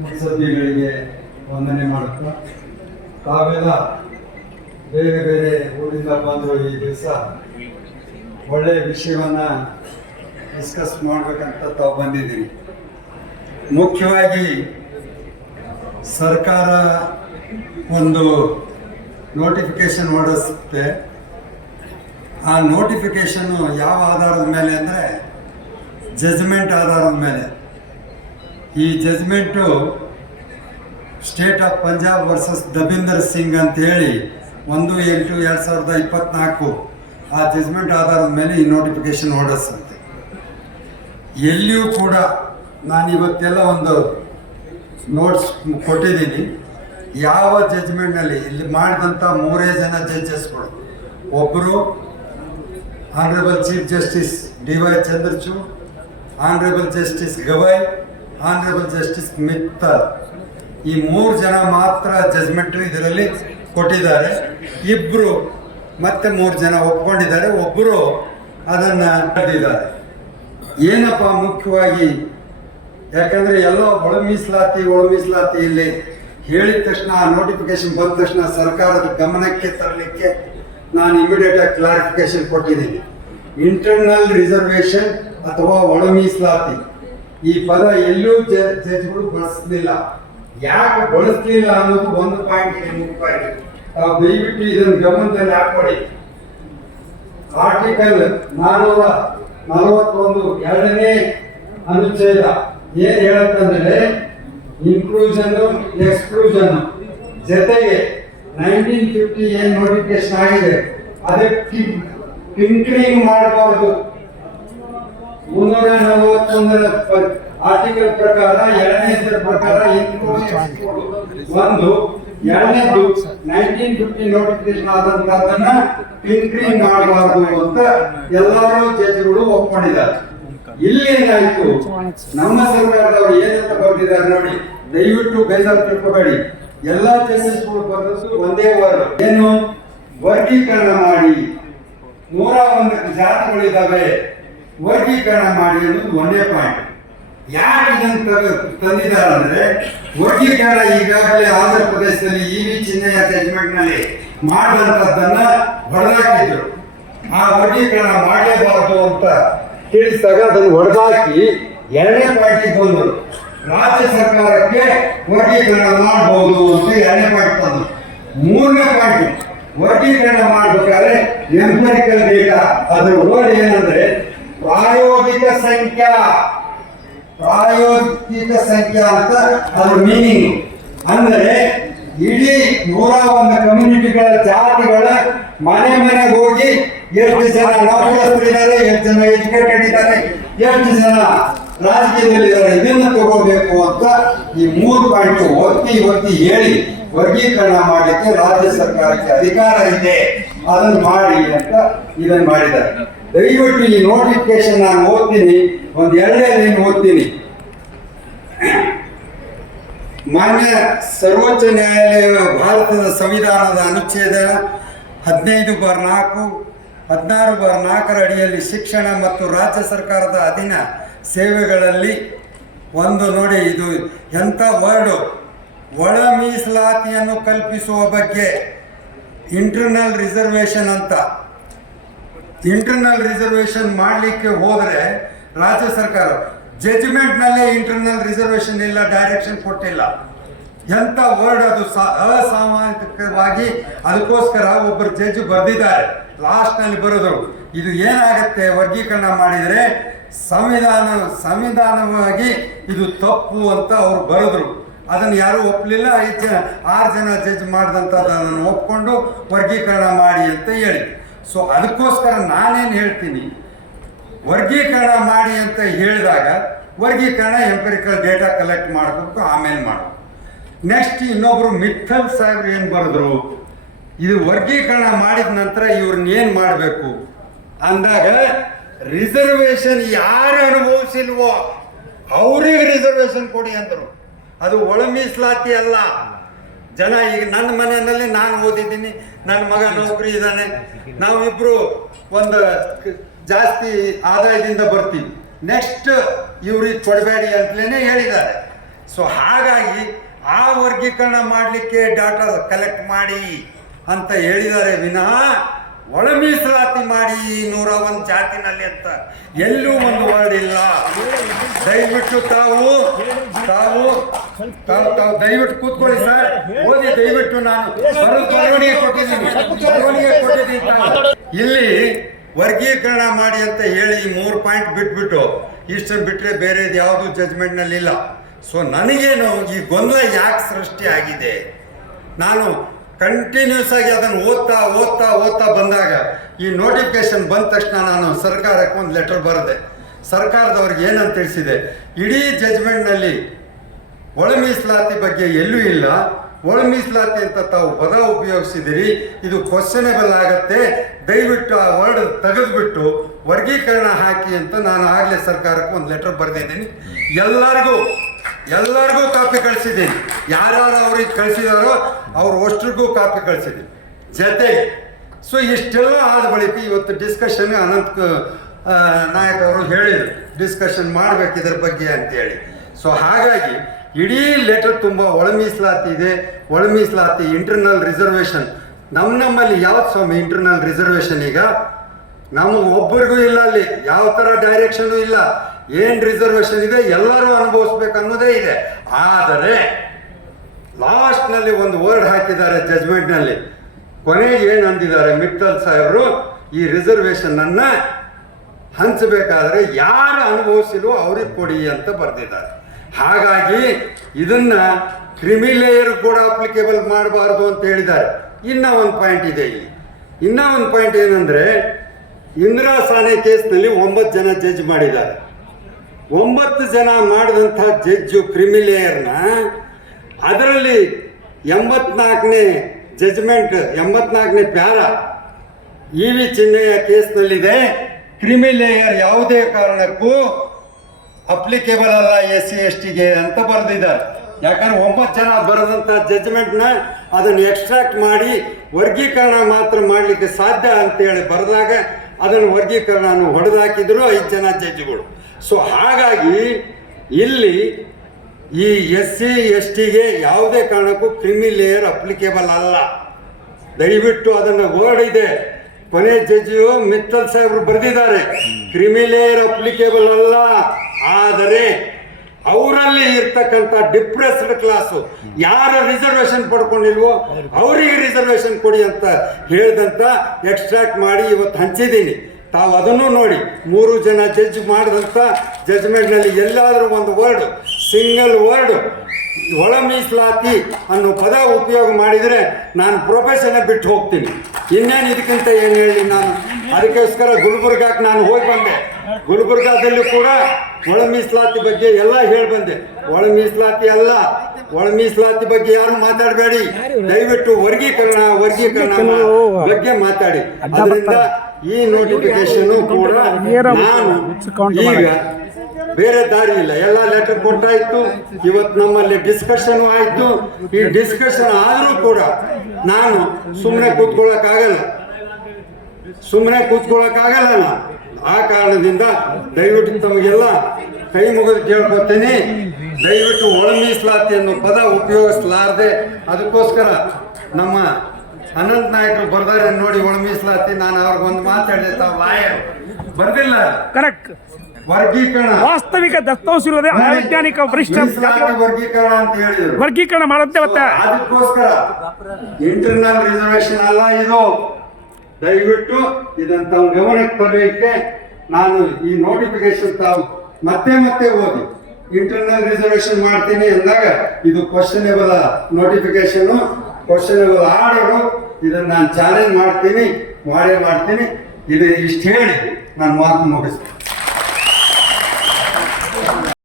ಮುತ್ಸದ್ದಿಗಳಿಗೆ ವಂದನೆ ಮಾಡುತ್ತಾ ತಾವೆಲ್ಲ ಬೇರೆ ಬೇರೆ ಊರಿಂದ ಬಂದು ಈ ದಿವಸ ಒಳ್ಳೆಯ ವಿಷಯವನ್ನು ಡಿಸ್ಕಸ್ ಮಾಡಬೇಕಂತ ತಾವು ಬಂದಿದ್ದೀರಿ. ಮುಖ್ಯವಾಗಿ ಸರ್ಕಾರ ಒಂದು ನೋಟಿಫಿಕೇಶನ್ ಹೊರಡಿಸುತ್ತೆ. ಆ ನೋಟಿಫಿಕೇಶನ್ನು ಯಾವ ಆಧಾರದ ಮೇಲೆ ಅಂದರೆ ಜಜ್ಮೆಂಟ್ ಆಧಾರದ ಮೇಲೆ. ಈ judgement state of Punjab versus Davinder Singh ಅಂತೇಳಿ 1/8/2024 ಆ ಜಜ್ಮೆಂಟ್ ಆಧಾರದ ಮೇಲೆ ಈ ನೋಟಿಫಿಕೇಶನ್ ಹೊರಡಿಸುತ್ತೆ. ಎಲ್ಲಿಯೂ ಕೂಡ ನಾನು ಇವತ್ತೆಲ್ಲ ಒಂದು ನೋಟ್ಸ್ ಕೊಟ್ಟಿದ್ದೀನಿ. ಯಾವ ಜಜ್ಮೆಂಟ್ನಲ್ಲಿ ಇಲ್ಲಿ ಮಾಡಿದಂಥ 3 ಜನ ಜಡ್ಜಸ್ಗಳು, ಒಬ್ಬರು honourable chief justice DY Chandrachud, honourable justice Gavai, honourable justice Mittal, ಈ 3 ಜನ ಮಾತ್ರ ಜಜ್ಮೆಂಟ್ ಇದರಲ್ಲಿ ಕೊಟ್ಟಿದ್ದಾರೆ. ಇಬ್ಬರು ಮತ್ತೆ 3 ಜನ ಒಪ್ಕೊಂಡಿದ್ದಾರೆ, ಒಬ್ಬರು ಅದನ್ನು ಬರೆದಿದ್ದಾರೆ. ಏನಪ್ಪ ಮುಖ್ಯವಾಗಿ, ಯಾಕಂದರೆ ಎಲ್ಲೋ ಒಳ ಮೀಸಲಾತಿ ಇಲ್ಲಿ ಹೇಳಿದ ತಕ್ಷಣ, ನೋಟಿಫಿಕೇಶನ್ ಬಂದ ತಕ್ಷಣ ಸರ್ಕಾರದ ಗಮನಕ್ಕೆ ತರಲಿಕ್ಕೆ ನಾನು ಇಮಿಡಿಯೇಟಾಗಿ ಕ್ಲಾರಿಫಿಕೇಶನ್ ಕೊಟ್ಟಿದ್ದೀನಿ. ಇಂಟರ್ನಲ್ ರಿಸರ್ವೇಷನ್ ಅಥವಾ ಒಳ ಮೀಸಲಾತಿ ಈ ಪದ ಎಲ್ಲೂ ಜಡ್ಜ್ಗಳು ಬಳಸಲಿಲ್ಲ. ಯಾಕೆ ಬಳಸಲಿಲ್ಲ ಅನ್ನೋದು ಒಂದು ಪಾಯಿಂಟ್ ಮುಖ್ಯವಾಗಿ ತಾವು ದಯವಿಟ್ಟು ಇದನ್ನು ಗಮನದಲ್ಲಿ ಹಾಕೊಳ್ಳಿ. ಆರ್ಟಿಕಲ್ 441 2ನೇ ಅನುಚ್ಛೇದ ಏನ್ ಹೇಳುತ್ತಂದ್ರೆ, ಇನ್ಕ್ಲೂಷನ್ ಎಕ್ಸ್ಕ್ಲೂಷನ್ ಜೊತೆಗೆ 1950 ಏನ್ ನೋಟಿಫಿಕೇಶನ್ ಆಗಿದೆ ಅದಕ್ಕೆ ಟಿಂಕರಿಂಗ್ ಮಾಡಬಾರ್ದು. 341 ಆರ್ಟಿಕಲ್ ಪ್ರಕಾರ 2ನೇ ಪ್ರಕಾರ ಒಂದು 2ನೇದು 1950 ನೋಟಿಫಿಕೇಶನ್ ಆದಂತದನ್ನ ಟಿಂಕರಿಂಗ್ ಮಾಡಬಾರ್ದು ಅಂತ ಎಲ್ಲರೂ ಜಡ್ಜ್ಗಳು ಒಪ್ಕೊಂಡಿದ್ದಾರೆ. ಇಲ್ಲಿ ಏನಾಯ್ತು, ನಮ್ಮ ಸರ್ಕಾರದವರು ಏನಂತ ಬರೆದಿದ್ದಾರೆ ನೋಡಿ, ದಯವಿಟ್ಟು ಬೇಜಾರು ತಿಳ್ಕೋಬೇಡಿ. ಎಲ್ಲಾ ಜಡ್ಜಸ್ಗಳು ಬರೆದದ್ದು ಒಂದೇ ವರ್ಡ್, ಏನು ವರ್ಗೀಕರಣ ಮಾಡಿ. 101 ಜಾತಿಗಳಿದ್ದಾವೆ, ವರ್ಗೀಕರಣ ಮಾಡಿ ಅನ್ನೋದು ಒಂದೇ ಪಾಯಿಂಟ್. ಯಾರು ಇದನ್ನು ತಂದಿದ್ದಾರೆ ಅಂದ್ರೆ, ವರ್ಗೀಕರಣ ಈಗಾಗಲೇ ಆಂಧ್ರ ಪ್ರದೇಶದಲ್ಲಿ EV ಚಿನ್ನಯ್ಯ ಜಜ್ಮೆಂಟ್ ನಲ್ಲಿ ಮಾಡಿದಂತದ್ದನ್ನ ಹೊಡೆದಾಕಿದ್ರು. ಆ ವರ್ಗೀಕರಣ ಮಾಡಲೇಬಾರದು ಅಂತ ತಿಳಿಸಿದಾಗ ಅದನ್ನು ಹೊಡೆದಾಕಿ 2ನೇ ಪಾಯಿಂಟಿಗೆ ಬಂದರು. ರಾಜ್ಯ ಸರ್ಕಾರಕ್ಕೆ ವರ್ಗೀಕರಣ ಮಾಡಬಹುದು ಅಂತ 2ನೇ ಪಾಯಿಂಟ್ ತಂದರು. 3ನೇ ಪಾಯಿಂಟ್, ವರ್ಗೀಕರಣ ಮಾಡಬೇಕಾದ್ರೆ ಎಂಪರಿಕಲ್ ಡೇಟಾ, ಅದರ ವರ್ಡ್ ಏನಂದ್ರೆ ಪ್ರಾಯೋಗಿಕ ಸಂಖ್ಯಾ ಅಂತ ಅದ್ರ ಮೀನಿಂಗ್. ಅಂದರೆ ಇಡೀ 101 ಕಮ್ಯುನಿಟಿಗಳ ಜಾತಿಗಳ ಮನೆಗೆ ಹೋಗಿ ಎಷ್ಟು ಜನ ನೌಕರಸ್ಥರಿದ್ದಾರೆ, ಎಷ್ಟು ಜನ ಎಜುಕೇಟೆಡ್ ಇದ್ದಾರೆ, ಎಷ್ಟು ಜನ ರಾಜಕೀಯದಲ್ಲಿದ್ದಾರೆ, ಇದನ್ನು ತಗೋಬೇಕು ಅಂತ ಈ 3 ಪಾಯಿಂಟ್ ಒತ್ತಿ ಹೇಳಿ ವರ್ಗೀಕರಣ ಮಾಡಲಿಕ್ಕೆ ರಾಜ್ಯ ಸರ್ಕಾರಕ್ಕೆ ಅಧಿಕಾರ ಇದೆ, ಅದನ್ನು ಮಾಡಿ ಅಂತ ಇದನ್ನು ಮಾಡಿದ್ದಾರೆ. ದಯವಿಟ್ಟು ಈ ನೋಟಿಫಿಕೇಶನ್ ನಾನು ಓದ್ತೀನಿ, ಒಂದು 2 ಲೈನ್ ಓದ್ತೀನಿ. ಮಾನ್ಯ ಸರ್ವೋಚ್ಚ ನ್ಯಾಯಾಲಯ ಭಾರತದ ಸಂವಿಧಾನದ ಅನುಚ್ಛೇದ 15/4, 16/4 ಅಡಿಯಲ್ಲಿ ಶಿಕ್ಷಣ ಮತ್ತು ರಾಜ್ಯ ಸರ್ಕಾರದ ಅಧೀನ ಸೇವೆಗಳಲ್ಲಿ ಒಂದು ನೋಡಿ, ಇದು ಎಂಥ ವರ್ಡು, ಒಳ ಮೀಸಲಾತಿಯನ್ನು ಕಲ್ಪಿಸುವ ಬಗ್ಗೆ ಇಂಟರ್ನಲ್ ರಿಸರ್ವೇಷನ್ ಅಂತ. ಇಂಟರ್ನಲ್ ರಿಸರ್ವೇಷನ್ ಮಾಡಲಿಕ್ಕೆ ಹೋದರೆ ರಾಜ್ಯ ಸರ್ಕಾರ ಜಜ್ಮೆಂಟ್ನಲ್ಲೇ ಇಂಟರ್ನಲ್ ರಿಸರ್ವೇಷನ್ ಇಲ್ಲ, ಡೈರೆಕ್ಷನ್ ಕೊಟ್ಟಿಲ್ಲ. ಎಂಥ ವರ್ಡ್ ಅದು, ಅಸಾಮಾಜಿಕವಾಗಿ. ಅದಕ್ಕೋಸ್ಕರ ಒಬ್ಬರು ಜಡ್ಜ್ ಬರೆದಿದ್ದಾರೆ, ಲಾಸ್ಟ್ನಲ್ಲಿ ಬರೆದರು, ಇದು ಏನಾಗುತ್ತೆ ವರ್ಗೀಕರಣ ಮಾಡಿದರೆ ಸಂವಿಧಾನವಾಗಿ ಇದು ತಪ್ಪು ಅಂತ ಅವರು ಬರೆದರು. ಅದನ್ನು ಯಾರೂ ಒಪ್ಪಲಿಲ್ಲ. 6 ಜನ ಜಡ್ಜ್ ಮಾಡಿದಂಥದ್ದನ್ನು ಒಪ್ಕೊಂಡು ವರ್ಗೀಕರಣ ಮಾಡಿ ಅಂತ ಹೇಳಿ. ಸೊ ಅದಕ್ಕೋಸ್ಕರ ನಾನೇನು ಹೇಳ್ತೀನಿ, ವರ್ಗೀಕರಣ ಮಾಡಿ ಅಂತ ಹೇಳಿದಾಗ ವರ್ಗೀಕರಣ ಎಂಪರಿಕಲ್ ಡೇಟಾ ಕಲೆಕ್ಟ್ ಮಾಡಬೇಕು, ಆಮೇಲೆ ಮಾಡಬೇಕು. ನೆಕ್ಸ್ಟ್ ಇನ್ನೊಬ್ರು ಮಿತ್ತಲ್ ಸಾಹೇಬ್ರು ಏನು ಬರೆದ್ರು, ಇದು ವರ್ಗೀಕರಣ ಮಾಡಿದ ನಂತರ ಇವ್ರನ್ನ ಏನು ಮಾಡಬೇಕು ಅಂದಾಗ, ರಿಸರ್ವೇಷನ್ ಯಾರು ಅನುಭವಿಸಿಲ್ವೋ ಅವ್ರಿಗೆ ರಿಸರ್ವೇಷನ್ ಕೊಡಿ ಅಂದರು. ಅದು ಒಳ ಮೀಸಲಾತಿ ಅಲ್ಲ. ಜನ ಈಗ ನನ್ನ ಮನೆಯಲ್ಲಿ ನಾನು ಓದಿದ್ದೀನಿ, ನನ್ನ ಮಗ ನೌಕರಿ ಇದ್ದಾನೆ, ನಾವಿಬ್ರು ಒಂದು ಜಾಸ್ತಿ ಆದಾಯದಿಂದ ಬರ್ತೀವಿ. ನೆಕ್ಸ್ಟ್ ಇವ್ರಿಗೆ ಕೊಡಬೇಡಿ ಅಂತಲೇ ಹೇಳಿದ್ದಾರೆ. ಸೊ ಹಾಗಾಗಿ ಆ ವರ್ಗೀಕರಣ ಮಾಡಲಿಕ್ಕೆ ಡಾಟಾ ಕಲೆಕ್ಟ್ ಮಾಡಿ ಅಂತ ಹೇಳಿದ್ದಾರೆ ವಿನಃ ಒಳ ಮೀಸಲಾತಿ ಮಾಡಿ 101 ಜಾತಿನಲ್ಲಿ ಅಂತ ಎಲ್ಲೂ ಒಂದು ವರ್ಡ್ ಇಲ್ಲ. ದಯವಿಟ್ಟು ತಾವು ದಯವಿಟ್ಟು ಕೂತ್ಕೊಳ್ಳಿ ಸರ್, ಓದಿ ದಯವಿಟ್ಟು. ನಾನು ಬರವಣಿಗೆ ಕೊಟ್ಟಿದ್ದೀನಿ. ಇಲ್ಲಿ ವರ್ಗೀಕರಣ ಮಾಡಿ ಅಂತ ಹೇಳಿ 3 ಪಾಯಿಂಟ್ ಬಿಟ್ಬಿಟ್ಟು ಇಷ್ಟನ್ನು ಬಿಟ್ಟರೆ ಬೇರೆದು ಯಾವುದು ಜಜ್ಮೆಂಟ್ನಲ್ಲಿ ಇಲ್ಲ. ಸೊ ನನಗೇನು ಈ ಗೊಂದಲ ಯಾಕೆ ಸೃಷ್ಟಿ ಆಗಿದೆ, ನಾನು ಕಂಟಿನ್ಯೂಸ್ ಆಗಿ ಅದನ್ನು ಓದ್ತಾ ಬಂದಾಗ ಈ ನೋಟಿಫಿಕೇಶನ್ ಬಂದ ತಕ್ಷಣ ನಾನು ಸರ್ಕಾರಕ್ಕೆ ಒಂದು ಲೆಟರ್ ಬರೆದೆ. ಸರ್ಕಾರದವ್ರಿಗೆ ಏನಂತ ತಿಳಿಸಿದೆ, ಇಡೀ ಜಜ್ಮೆಂಟ್ನಲ್ಲಿ ಒಳ ಮೀಸಲಾತಿ ಬಗ್ಗೆ ಎಲ್ಲೂ ಇಲ್ಲ, ಒಳ ಮೀಸಲಾತಿ ಅಂತ ತಾವು ಪದ ಉಪಯೋಗಿಸಿದಿರಿ, ಇದು ಕ್ವಶನೇಬಲ್ ಆಗತ್ತೆ, ದಯವಿಟ್ಟು ಆ ವರ್ಡ್ ತೆಗೆದುಬಿಟ್ಟು ವರ್ಗೀಕರಣ ಹಾಕಿ ಅಂತ ನಾನು ಆಗಲೇ ಸರ್ಕಾರಕ್ಕೆ ಒಂದು ಲೆಟರ್ ಬರೆದಿದ್ದೀನಿ. ಎಲ್ಲರಿಗೂ ಕಾಪಿ ಕಳಿಸಿದ್ದೀನಿ. ಯಾರ್ಯಾರು ಅವ್ರಿಗೆ ಕಳಿಸಿದಾರೋ ಅವ್ರು ಅಷ್ಟ್ರಿಗೂ ಕಾಪಿ ಕಳಿಸಿದ್ದೀನಿ ಜೊತೆಗೆ. ಸೊ ಇಷ್ಟೆಲ್ಲ ಆದ ಬಳಿಕ ಇವತ್ತು ಡಿಸ್ಕಷನ್ ಅನಂತ್ ನಾಯಕ್ ಅವರು ಹೇಳಿದರು ಡಿಸ್ಕಷನ್ ಮಾಡಬೇಕು ಇದ್ರ ಬಗ್ಗೆ ಅಂತೇಳಿ. ಸೊ ಹಾಗಾಗಿ ಇಡೀ ಲೆಟರ್ ತುಂಬ ಒಳ ಮೀಸಲಾತಿ ಇದೆ. ಒಳ ಮೀಸಲಾತಿ ಇಂಟರ್ನಲ್ ರಿಸರ್ವೇಷನ್ ನಮ್ಮಲ್ಲಿ ಯಾವ್ದು ಸ್ವಾಮಿ ಇಂಟರ್ನಲ್ ರಿಸರ್ವೇಷನ್? ಈಗ ನಮಗೆ ಒಬ್ಬರಿಗೂ ಇಲ್ಲ, ಅಲ್ಲಿ ಯಾವ ಥರ ಡೈರೆಕ್ಷನು ಇಲ್ಲ. ಏನು ರಿಸರ್ವೇಷನ್ ಇದೆ ಎಲ್ಲರೂ ಅನುಭವಿಸ್ಬೇಕು ಅನ್ನೋದೇ ಇದೆ. ಆದರೆ ಲಾಸ್ಟ್ನಲ್ಲಿ ಒಂದು ವರ್ಡ್ ಹಾಕಿದ್ದಾರೆ ಜಜ್ಮೆಂಟ್ನಲ್ಲಿ. ಕೊನೆಗೆ ಏನು ಅಂದಿದ್ದಾರೆ ಮಿತ್ತಲ್ ಸಾಹೇಬರು, ಈ ರಿಸರ್ವೇಷನನ್ನು ಹಂಚಬೇಕಾದ್ರೆ ಯಾರು ಅನುಭವಿಸಿಲ್ವೋ ಅವ್ರಿಗೆ ಕೊಡಿ ಅಂತ ಬರೆದಿದ್ದಾರೆ. ಹಾಗಾಗಿ ಇದನ್ನು ಕ್ರಿಮಿಲೇಯರ್ ಕೂಡ ಅಪ್ಲಿಕೇಬಲ್ ಮಾಡಬಾರ್ದು ಅಂತ ಹೇಳಿದ್ದಾರೆ. ಇನ್ನೂ ಒಂದು ಪಾಯಿಂಟ್ ಇದೆ ಇಲ್ಲಿ. ಇನ್ನೂ ಒಂದು ಪಾಯಿಂಟ್ ಏನಂದರೆ, ಇಂದಿರಾ ಸಾನೆ ಕೇಸ್ನಲ್ಲಿ 9 ಜನ ಜಡ್ಜ್ ಮಾಡಿದ್ದಾರೆ. 9 ಜನ ಮಾಡಿದಂಥ ಜಡ್ಜು ಕ್ರಿಮಿಲೇಯರ್ನ ಅದರಲ್ಲಿ 84ನೇ ಜಜ್ಮೆಂಟ್ 84ನೇ ಪ್ಯಾರ EV ಚಿಹ್ನೆಯ ಕೇಸ್ನಲ್ಲಿದೆ. ಕ್ರಿಮಿಲೇಯರ್ ಯಾವುದೇ ಕಾರಣಕ್ಕೂ ಅಪ್ಲಿಕೇಬಲ್ ಅಲ್ಲ SC/STಗೆ ಅಂತ ಬರೆದಿದ್ದಾರೆ. ಯಾಕಂದ್ರೆ 9 ಜನ ಬರೆದಂಥ ಜಜ್ಮೆಂಟ್ನ ಅದನ್ನು ಎಕ್ಸ್ಟ್ರಾಕ್ಟ್ ಮಾಡಿ ವರ್ಗೀಕರಣ ಮಾತ್ರ ಮಾಡಲಿಕ್ಕೆ ಸಾಧ್ಯ ಅಂತೇಳಿ ಬರೆದಾಗ ಅದನ್ನು ವರ್ಗೀಕರಣವನ್ನು ಹೊಡೆದಾಕಿದ್ರು 5 ಜನ ಜಡ್ಜ್ಗಳು. ಸೊ ಹಾಗಾಗಿ ಇಲ್ಲಿ ಈ SC/STಗೆ ಯಾವುದೇ ಕಾರಣಕ್ಕೂ ಕ್ರಿಮಿಲೇಯರ್ ಅಪ್ಲಿಕೇಬಲ್ ಅಲ್ಲ. ದಯವಿಟ್ಟು ಅದನ್ನು ವರ್ಡ್ ಇದೆ, ಕೊನೆ ಜಡ್ಜಿಯು ಮಿತ್ತಲ್ ಸಾಹೇಬರು ಬರೆದಿದ್ದಾರೆ, ಕ್ರಿಮಿಲೇಯರ್ ಅಪ್ಲಿಕೇಬಲ್ ಅಲ್ಲ. ಆದರೆ ಅವರಲ್ಲಿ ಇರ್ತಕ್ಕಂಥ ಡಿಪ್ರೆಸ್ಡ್ ಕ್ಲಾಸು ಯಾರು ರಿಸರ್ವೇಷನ್ ಪಡ್ಕೊಂಡಿಲ್ವೋ ಅವರಿಗೆ ರಿಸರ್ವೇಷನ್ ಕೊಡಿ ಅಂತ ಹೇಳಿದಂತ ಎಕ್ಸ್ಟ್ರಾಕ್ಟ್ ಮಾಡಿ ಇವತ್ತು ಹಂಚಿದ್ದೀನಿ. ತಾವು ಅದನ್ನು ನೋಡಿ. 3 ಜನ ಜಡ್ಜ್ ಮಾಡಿದಂಥ ಜಜ್ಮೆಂಟ್ನಲ್ಲಿ ಎಲ್ಲಾದರೂ ಒಂದು ವರ್ಡ್, ಸಿಂಗಲ್ ವರ್ಡ್ ಒಳ ಮೀಸಲಾತಿ ಅನ್ನೋ ಪದ ಉಪಯೋಗ ಮಾಡಿದರೆ ನಾನು ಪ್ರೊಫೆಷನ್ ಬಿಟ್ಟು ಹೋಗ್ತೀನಿ. ಇನ್ನೇನು ಇದಕ್ಕಿಂತ ಏನು ಹೇಳಿ ನಾನು. ಅದಕ್ಕೋಸ್ಕರ ಗುಲ್ಬರ್ಗಾಕ್ಕೆ ನಾನು ಹೋಗಿ ಬಂದೆ. ಗುಲ್ಬರ್ಗಾದಲ್ಲೂ ಕೂಡ ಒಳ ಮೀಸಲಾತಿ ಬಗ್ಗೆ ಎಲ್ಲ ಹೇಳಿ ಬಂದೆ. ಒಳ ಮೀಸಲಾತಿ ಅಲ್ಲ, ಒಳ ಮೀಸಲಾತಿ ಬಗ್ಗೆ ಯಾರು ಮಾತಾಡಬೇಡಿ, ದಯವಿಟ್ಟು ವರ್ಗೀಕರಣ ಬಗ್ಗೆ ಮಾತಾಡಿ. ಅದರಿಂದ ಈ ನೋಟಿಫಿಕೇಶನ್ ಕೂಡ ನಾನು ಈಗ ಬೇರೆ ದಾರಿ ಇಲ್ಲ. ಎಲ್ಲ ಲೆಟರ್ ಕೊಟ್ಟಾಯ್ತು, ಇವತ್ತು ನಮ್ಮಲ್ಲಿ ಡಿಸ್ಕಷನ್ ಆಯಿತು. ಈ ಡಿಸ್ಕಷನ್ ಆದರೂ ಕೂಡ ನಾನು ಸುಮ್ಮನೆ ಕೂತ್ಕೊಳ್ಳೋಕ್ಕಾಗಲ್ಲ ನಾನು. ಆ ಕಾರಣದಿಂದ ದಯವಿಟ್ಟು ತಮಗೆಲ್ಲ ಕೈ ಮುಗಿದು ಕೇಳ್ಕೊತೀನಿ, ದಯವಿಟ್ಟು ಒಳ ಮೀಸಲಾತಿ ಅನ್ನೋ ಪದ ಉಪಯೋಗಿಸಲಾರದೆ. ಅದಕ್ಕೋಸ್ಕರ ನಮ್ಮ ಅನಂತ್ ನಾಯಕರು ಬರ್ದಾರೆ ನೋಡಿ ಒಳ ಮೀಸಲಾತಿ. ನಾನು ಅವ್ರಿಗೊಂದು ಮಾತಾಡಿದೆ, ತಾವು ಲಾಯರ್ ಬರ್ದಿಲ್ಲ. ಕರೆಕ್ಟ್. ವರ್ಗೀಕರಣ ವಾಸ್ತವಿಕ ದತ್ತಾಂಶ ಇಲ್ಲದೆ ಅವೈಜ್ಞಾನಿಕ ವರಿಷ್ಠ ವರ್ಗೀಕರಣ ಅಂತ ಹೇಳಿದ್ರು. ವರ್ಗೀಕರಣ ಮಾಡುತ್ತೆ ಮತ್ತೆ. ಅದಕ್ಕೋಸ್ಕರ ಇಂಟರ್ನಲ್ ರಿಸರ್ವೇಷನ್ ಅಲ್ಲ ಇದು. ದಯವಿಟ್ಟು ಇದನ್ನು ತಾವು ಗಮನಕ್ಕೆ ತರಲಿಕ್ಕೆ ನಾನು ಈ ನೋಟಿಫಿಕೇಶನ್ ತಾವು ಮತ್ತೆ ಓದಿ. ಇಂಟರ್ನಲ್ ರಿಸರ್ವೇಷನ್ ಮಾಡ್ತೀನಿ ಅಂದಾಗ ಇದು ಕ್ವಶನೇಬಲ್ ನೋಟಿಫಿಕೇಶನ್, ಕ್ವಶನೇಬಲ್ ಆರ್ಡರು. ಇದನ್ನು ನಾನು ಚಾಲೆಂಜ್ ಮಾಡ್ತೀನಿ. ಇದು ಇಷ್ಟು ಹೇಳಿ ನಾನು ಮಾತು ಮುಗಿಸ್ತೀನಿ.